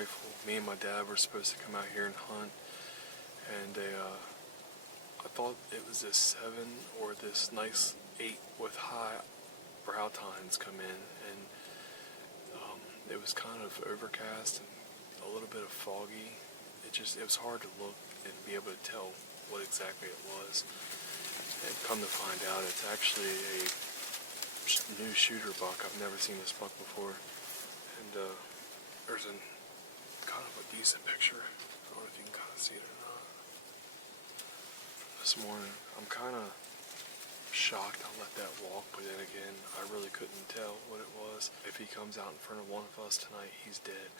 rifle. Me and my dad were supposed to come out here and hunt, and I thought it was this 7 or this nice 8 with high brow tines come in, and it was kind of overcast and a little bit of foggy. It was hard to look and be able to tell what exactly it was. And come to find out, it's actually a new shooter buck. I've never seen this buck before. And there's a kind of a decent picture. I don't know if you can kind of see it or not. This morning, I'm kind of shocked I let that walk, but then again, I really couldn't tell what it was. If he comes out in front of one of us tonight, he's dead.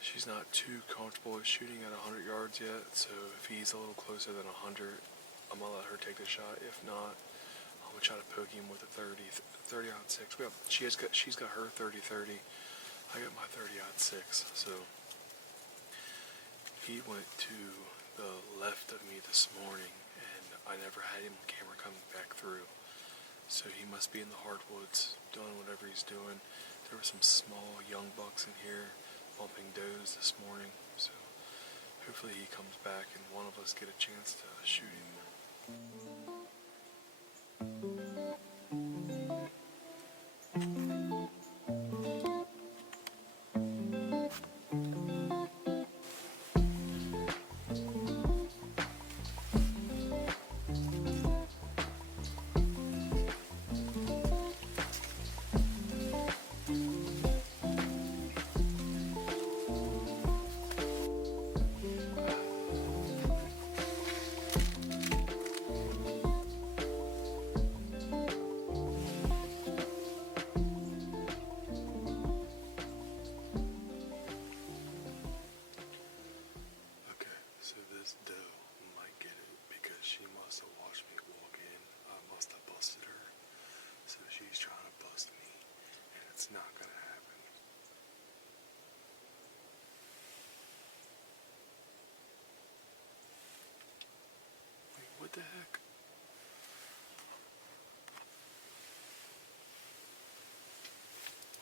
She's not too comfortable with shooting at 100 yards yet, so if he's a little closer than 100, I'm gonna let her take the shot. If not, I'm gonna try to poke him with a 30-06. She's got her 30-30. I got my 30-06. So he went to the left of me this morning, and I never had him on camera coming back through. So he must be in the hardwoods doing whatever he's doing. There were some small young bucks in here bumping does this morning. So hopefully he comes back and one of us get a chance to shoot him. She's trying to bust me, and it's not gonna happen. Wait, what the heck?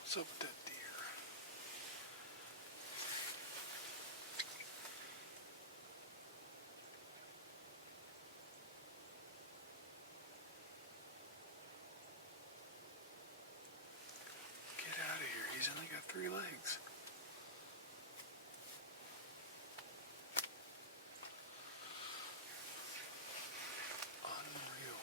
What's up with that deer? He's only got 3 legs. Unreal.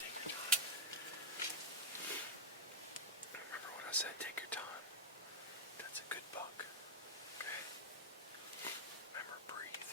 Take your time. Remember what I said, take your time. That's a good buck. Okay? Remember, breathe.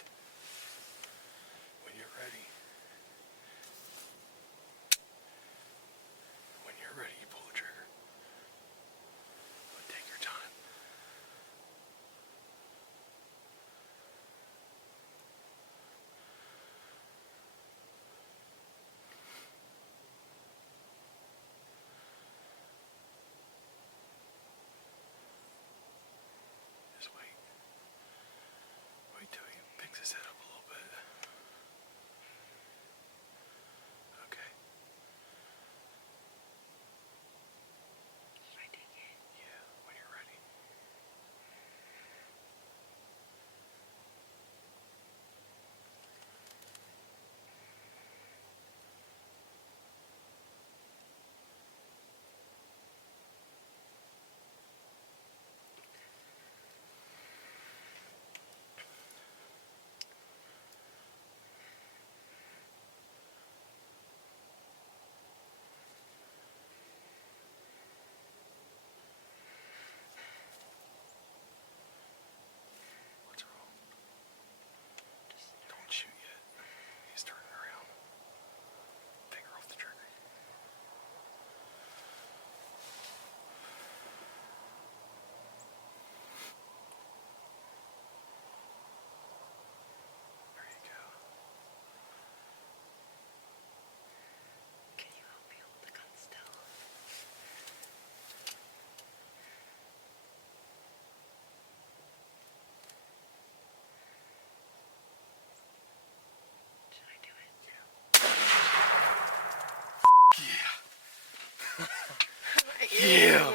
Yeah.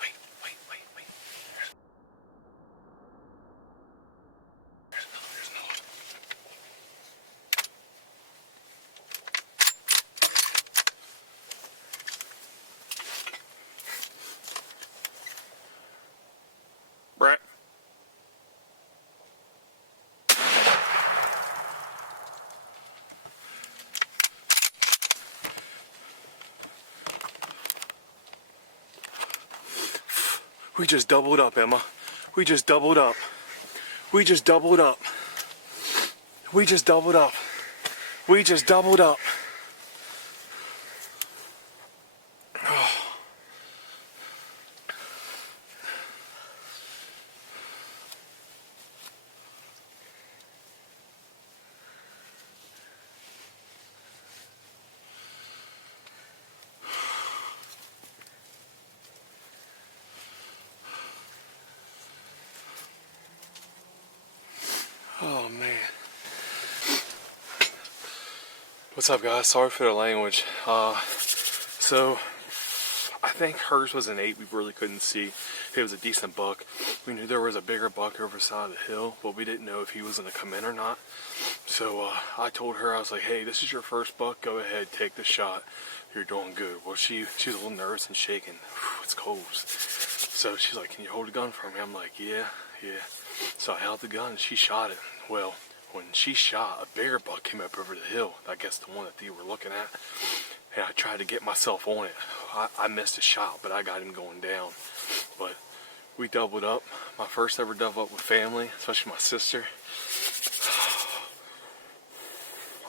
Wait. There's another. Brett. We just doubled up, Emma. We just doubled up. We just doubled up. We just doubled up. We just doubled up. Oh man. What's up, guys? Sorry for the language. So I think hers was an 8. We really couldn't see if it was a decent buck. We knew there was a bigger buck over the side of the hill, but we didn't know if he was going to come in or not. So I told her, I was like, hey, this is your first buck. Go ahead, take the shot. You're doing good. Well, she was a little nervous and shaking. It's cold. So she's like, can you hold a gun for me? I'm like, yeah. So I held the gun and she shot it. Well, when she shot, a bigger buck came up over the hill. I guess the one that you were looking at. And I tried to get myself on it. I missed a shot, but I got him going down. But we doubled up. My first ever double up with family, especially my sister.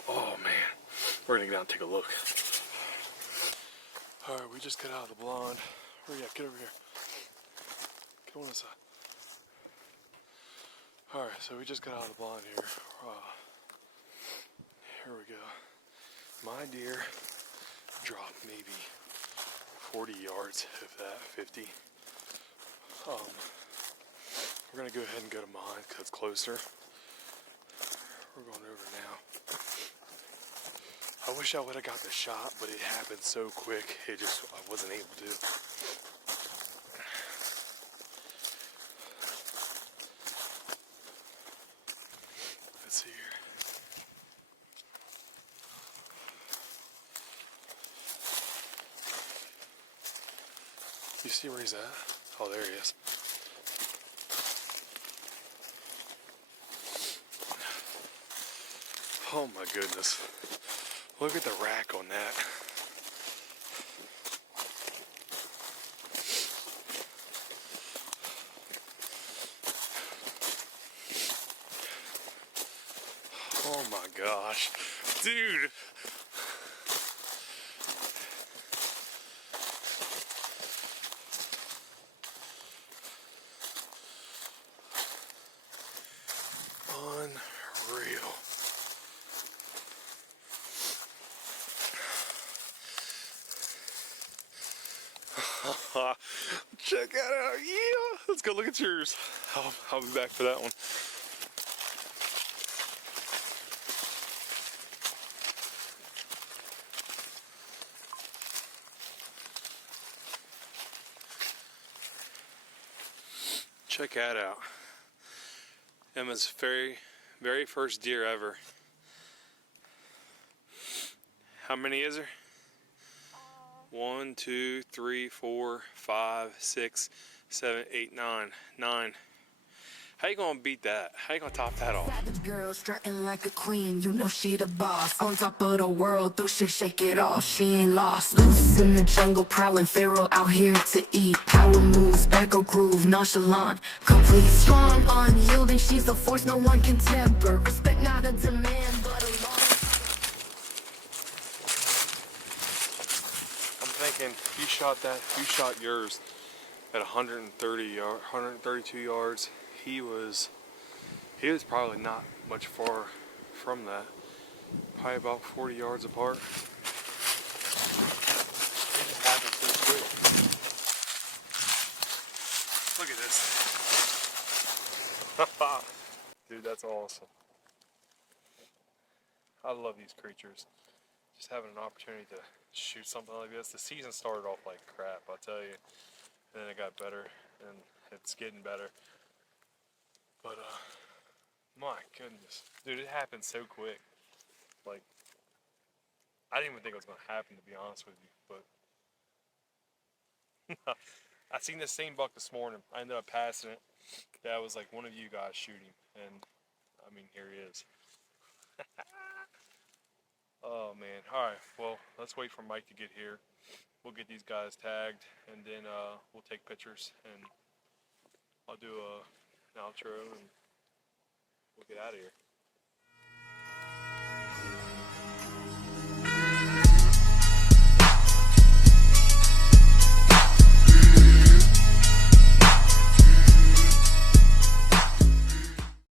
Oh man. We're gonna get down and take a look. Alright, we just got out of the blind. Where you at? Get over here. Get on this side. Alright, so we just got out of the blind here. Here we go. My deer dropped maybe 40 yards, if that, 50. We're gonna go ahead and go to mine because it's closer. We're going over now. I wish I would have got the shot, but it happened so quick, I wasn't able to. Let's see here. You see where he's at? Oh, there he is. Oh my goodness. Look at the rack on that. Oh my gosh. Dude. Unreal. Check that out. Yeah. Let's go look at yours. I'll be back for that one. Check that out. Emma's very first deer ever. How many is there? 1, 2, 3, 4, 5, 6, 7, 8, 9. 9. How you gonna beat that? How you gonna top that off? Savage girl strutting like a queen, you know she the boss. On top of the world, though she shake it off, she ain't lost. Loose in the jungle, prowling feral, out here to eat. Power moves, back or groove, nonchalant, complete. Strong, unyielding, she's a force no one can temper. Respect not a demand, but a law. I'm thinking you shot yours at 132 yards. He was probably not much far from that. Probably about 40 yards apart. It just happened so quick. Look at this. Dude, that's awesome. I love these creatures. Just having an opportunity to shoot something like this. The season started off like crap, I'll tell you. And then it got better, and it's getting better. But my goodness, dude, it happened so quick. Like, I didn't even think it was gonna happen, to be honest with you. But I seen this same buck this morning. I ended up passing it. That was like one of you guys shooting, and I mean, here he is. Oh man. All right. Well, let's wait for Mike to get here. We'll get these guys tagged, and then we'll take pictures, and I'll do an outro, and we'll get out of here.